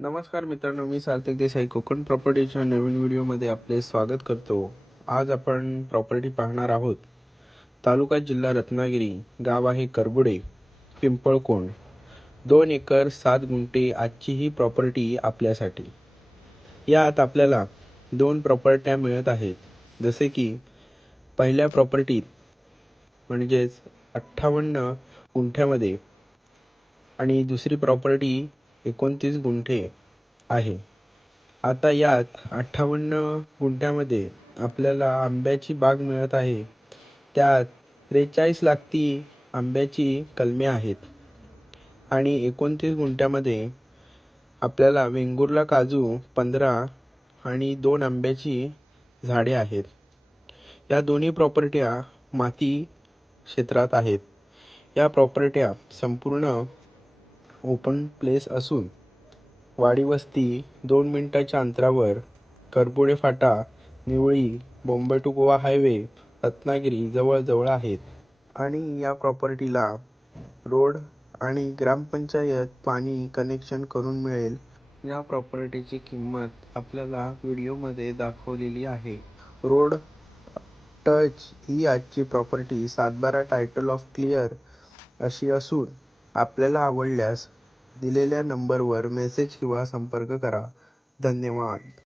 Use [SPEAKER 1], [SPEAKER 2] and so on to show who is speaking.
[SPEAKER 1] नमस्कार मित्रांनो मी सार्थक देसाई कोकण प्रॉपर्टीच्या नवीन व्हिडिओमध्ये आपले स्वागत करतो. आज आपण प्रॉपर्टी पाहणार आहोत. तालुका जिल्हा रत्नागिरी गाव आहे करबुडे पिंपळकोंड दोन एकर सात गुंठे आजची ही प्रॉपर्टी आपल्यासाठी. यात आपल्याला दोन प्रॉपर्ट्या मिळत आहेत. जसे की पहिल्या प्रॉपर्टीत म्हणजेच अठ्ठावन्न गुंठ्यामध्ये आणि दुसरी प्रॉपर्टी एकोणतीस गुंठे आहे. आता यात अठ्ठावन्न गुंठ्यामध्ये आपल्याला आंब्याची बाग मिळत आहे. त्यात त्रेचाळीस लागती आंब्याची कलमे आहेत. आणि एकोणतीस गुंठ्यामध्ये आपल्याला वेंगुर्ला काजू पंधरा आणि दोन आंब्याची झाडे आहेत. या दोन्ही प्रॉपर्ट्या माती क्षेत्रात आहेत. या प्रॉपर्ट्या संपूर्ण ओपन प्लेस असून वाडीवस्ती दोन मिनिटाच्या अंतरावर करबोडे फाटा निवळी बॉम्बे टू गोवा हायवे रत्नागिरी जवळजवळ आहेत. आणि या प्रॉपर्टीला रोड आणि ग्रामपंचायत पाणी कनेक्शन करून मिळेल. या प्रॉपर्टीची किंमत आपल्याला व्हिडिओमध्ये दाखवलेली आहे. रोड टच ही आजची प्रॉपर्टी सातबारा टायटल ऑफ क्लिअर अशी असून आपल्याला आवडल्यास दिलेल्या नंबरवर मेसेज किंवा संपर्क करा. धन्यवाद.